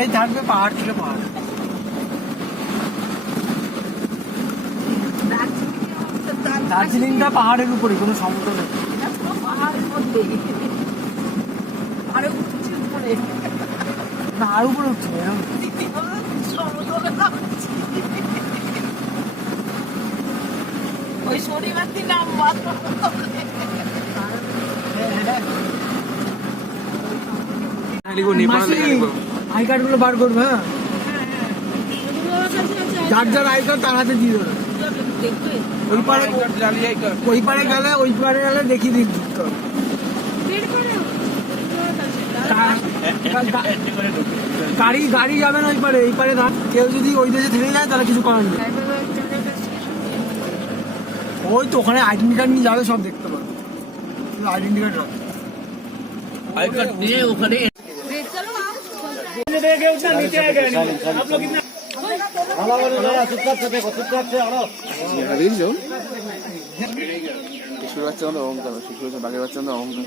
পাহাড়েই থাকবে, পাহাড় থেকে পাহাড়। দার্জিলিংটা পাহাড়ের উপরে, কোনো সমতল নেই। পাহাড়ের মধ্যে আরো উঠছে উপরে, না আর উপরে উঠছে সমতলে নামছি। ওই শনিবার দিন নামবো। আই কার্ড গুলো বার করবে। হ্যাঁ, যার যার আই কার্ড তার হাতে দিয়ে দেবে। ওই পারে গেলে, ওই পারে গেলে দেখিয়ে দিন। গাড়ি যাবে না ওই পারে, এই পারে কেউ যদি ওই দেশে থেমে যায় তাহলে কিছু করার নেই। ওই তো ওখানে আইডেন্টি কার্ড নিয়ে যাবে, সব দেখতে পাবে। আইডেন্টি কার্ড রাখবে, নিয়ে ওখানে শিশুর বাচ্চা হলো অহংকার, শিশু হচ্ছে বাঘের বাচ্চা হলো অহংকার।